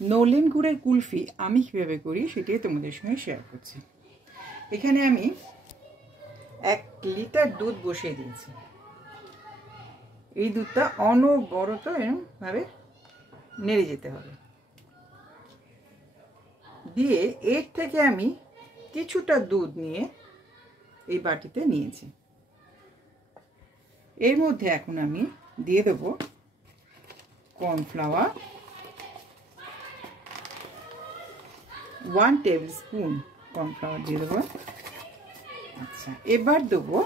নলেন গুড়ের কুলফি আমি কীভাবে করি সেটাই তোমাদের সঙ্গে শেয়ার করছি। এখানে আমি 1 লিটার দুধ বসিয়ে দিয়েছি। এই দুধটা অনবরত এরকমভাবে নেড়ে যেতে হবে। দিয়ে এর থেকে আমি কিছুটা দুধ নিয়ে এই বাটিতে নিয়েছি। এর মধ্যে এখন আমি দিয়ে দেব কর্নফ্লাওয়ার 1 টেবিল স্পুন কর্নফ্লাওয়ার দিয়ে দেবো। আচ্ছা, এবার দেবো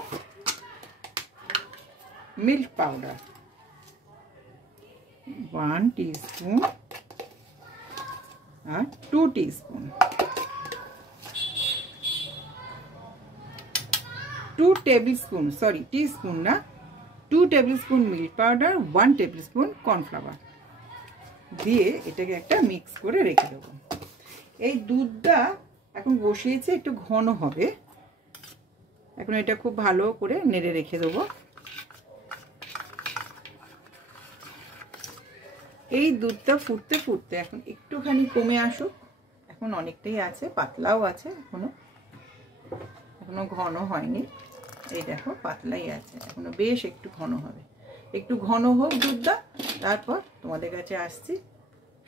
মিল্ক পাউডার 1 টিস্পুন আর 2 teaspoon, 2 table spoon, sorry teaspoon না, 2 table spoon milk powder, 1 table spoon cornflour দিয়ে এটাকে একটা মিক্স করে রেখে দেবো। এই দুধটা এখন বসিয়েছে, একটু ঘন হবে। এখন এটা খুব ভালো করে নেড়ে রেখে দেবো। এই দুধটা ফুটতে ফুটতে এখন একটুখানি কমে আসুক। এখন অনেকটাই আছে, পাতলাও আছে, এখনো ঘন হয়নি। এই দেখো পাতলাই আছে, এখনো বেশ একটু ঘন হবে। একটু ঘন হোক দুধটা, তারপর তোমাদের কাছে আসছি,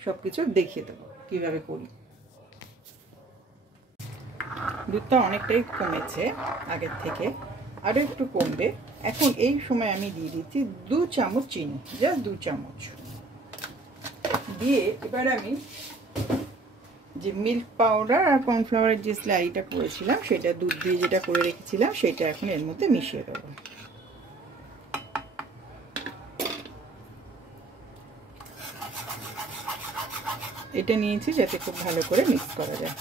সব কিছু দেখিয়ে দেবো কীভাবে করি। দুধটা অনেকটাই কমেছে আগের থেকে, আরও একটু কমবে। এখন এই সময় আমি দিয়ে দিচ্ছি 2 চামচ চিনি, জাস্ট 2 চামচ দিয়ে এবার আমি যে মিল্ক পাউডার আর কর্নফ্লাওয়ারের যে স্লাইটা করেছিলাম, সেটা দুধ দিয়ে যেটা করে রেখেছিলাম, সেটা এখন এর মধ্যে মিশিয়ে দেবো। এটা নিয়েছি যাতে খুব ভালো করে মিক্স করা যায়।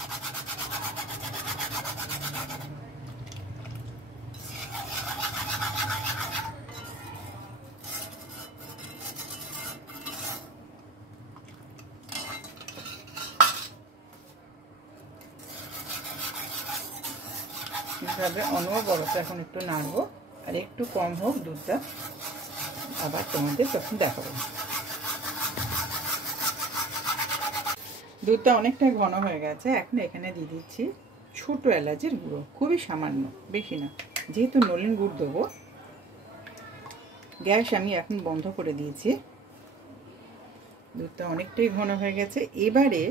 এইভাবে অনবরত এখন একটু নাড়বো, আর একটু কম হোক দুধটা, আবার তোমাদের তখন দেখাবো। দুধটা অনেকটাই ঘন হয়ে গেছে। এখন এখানে দিয়ে দিচ্ছি ছোট এলাচের গুঁড়ো, খুবই সামান্য, বেশি না, যেহেতু নলেন গুড় দেবো। গ্যাস আমি এখন বন্ধ করে দিয়েছি। দুধটা অনেকটাই ঘন হয়ে গেছে। এবারে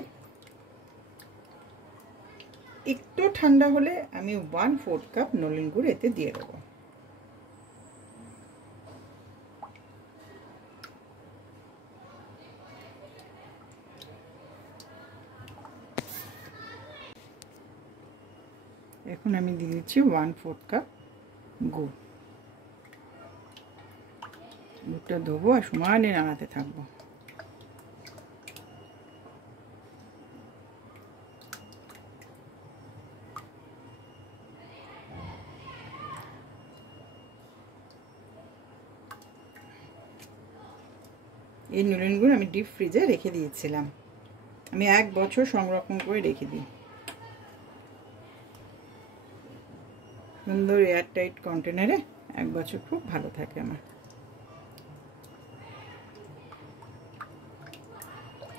একটু ঠান্ডা হলে আমি 1/4 কাপ নলেন গুড় এতে দিয়ে দেবো। এখন আমি দিয়ে দিচ্ছি 1/4 কাপ গুড়। গুড়টা দেবো আর সমানে নাড়াতে থাকবো। এই নলেন গুড় আমি ডিপ ফ্রিজে রেখে দিয়েছিলাম। আমি 1 বছর সংরক্ষণ করে রেখে দিই। সুন্দর এয়ারটাইট কন্টেনারে 1 বছর খুব ভালো থাকে আমার।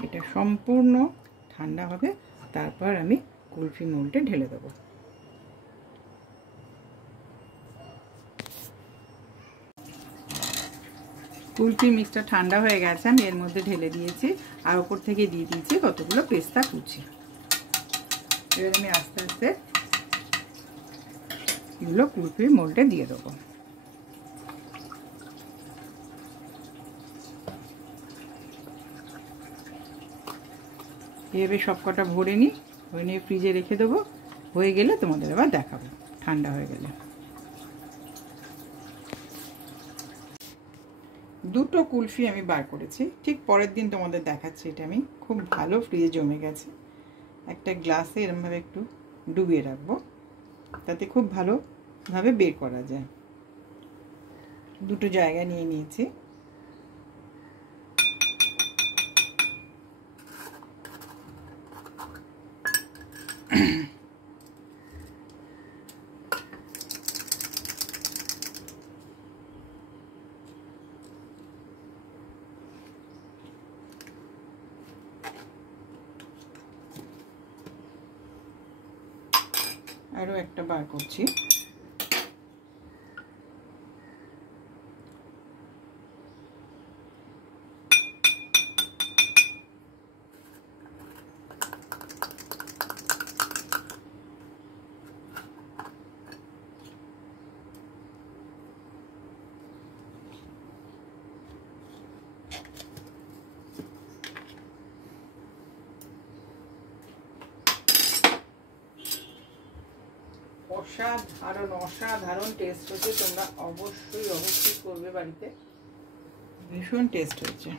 এটা সম্পূর্ণ ঠান্ডা হবে, তারপর আমি কুলফি মোল্ডে ঢেলে দেবো। কুলফি মিক্সটা ঠান্ডা হয়ে গেছে, আমি এর মধ্যে ঢেলে দিয়েছি, আর ওপর থেকে দিয়ে দিয়েছি কতগুলো পেস্তা কুচি। এবার আমি আস্তে আস্তে এগুলো কুলফি মোল্ডে দিয়ে দেবো। এভাবে সবকটা ভরে নিয়ে ফ্রিজে রেখে দেবো। হয়ে গেলে তোমাদের আবার দেখাবো ঠান্ডা হয়ে গেলে। দুটো কুলফি আমি বার করেছি, ঠিক পরের দিন তোমাদের দেখাচ্ছি। এটা আমি খুব ভালো ফ্রিজে জমে গেছে। একটা গ্লাসে এরমভাবে একটু ডুবিয়ে রাখবো, তাতে খুব ভালোভাবে বের করা যায়। দুটো জায়গা নিয়ে নিয়েছি। আরও একটা বার করছি। অসাধারণ অসাধারণ টেস্ট হচ্ছে, তোমরা অবশ্যই করবে বাড়িতে, ভীষণ টেস্ট হয়েছে।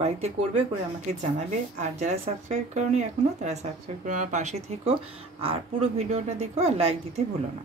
বাড়িতে করবে, করে আমাকে জানাবে। আর যারা সাবস্ক্রাইব করোনি এখনো, তারা সাবস্ক্রাইব করে আমার পাশে থেকো, আর পুরো ভিডিওটা দেখো, আর লাইক দিতে ভুলো না।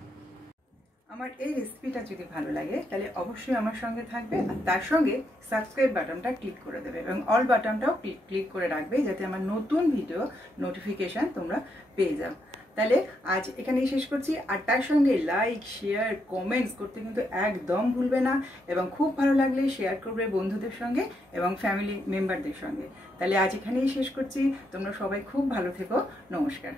আমার এই রেসিপিটা যদি ভালো লাগে তাহলে অবশ্যই আমার সঙ্গে থাকবে, আর তার সঙ্গে সাবস্ক্রাইব বাটনটা ক্লিক করে দেবে এবং অল বাটনটাও ক্লিক করে রাখবে, যাতে আমার নতুন ভিডিও নোটিফিকেশান তোমরা পেয়ে যাও। তাহলে আজ এখানেই শেষ করছি, আর তার সঙ্গে লাইক শেয়ার কমেন্টস করতে কিন্তু একদম ভুলবে না, এবং খুব ভালো লাগলে শেয়ার করবে বন্ধুদের সঙ্গে এবং ফ্যামিলি মেম্বারদের সঙ্গে। তাহলে আজ এখানেই শেষ করছি, তোমরা সবাই খুব ভালো থেকো, নমস্কার।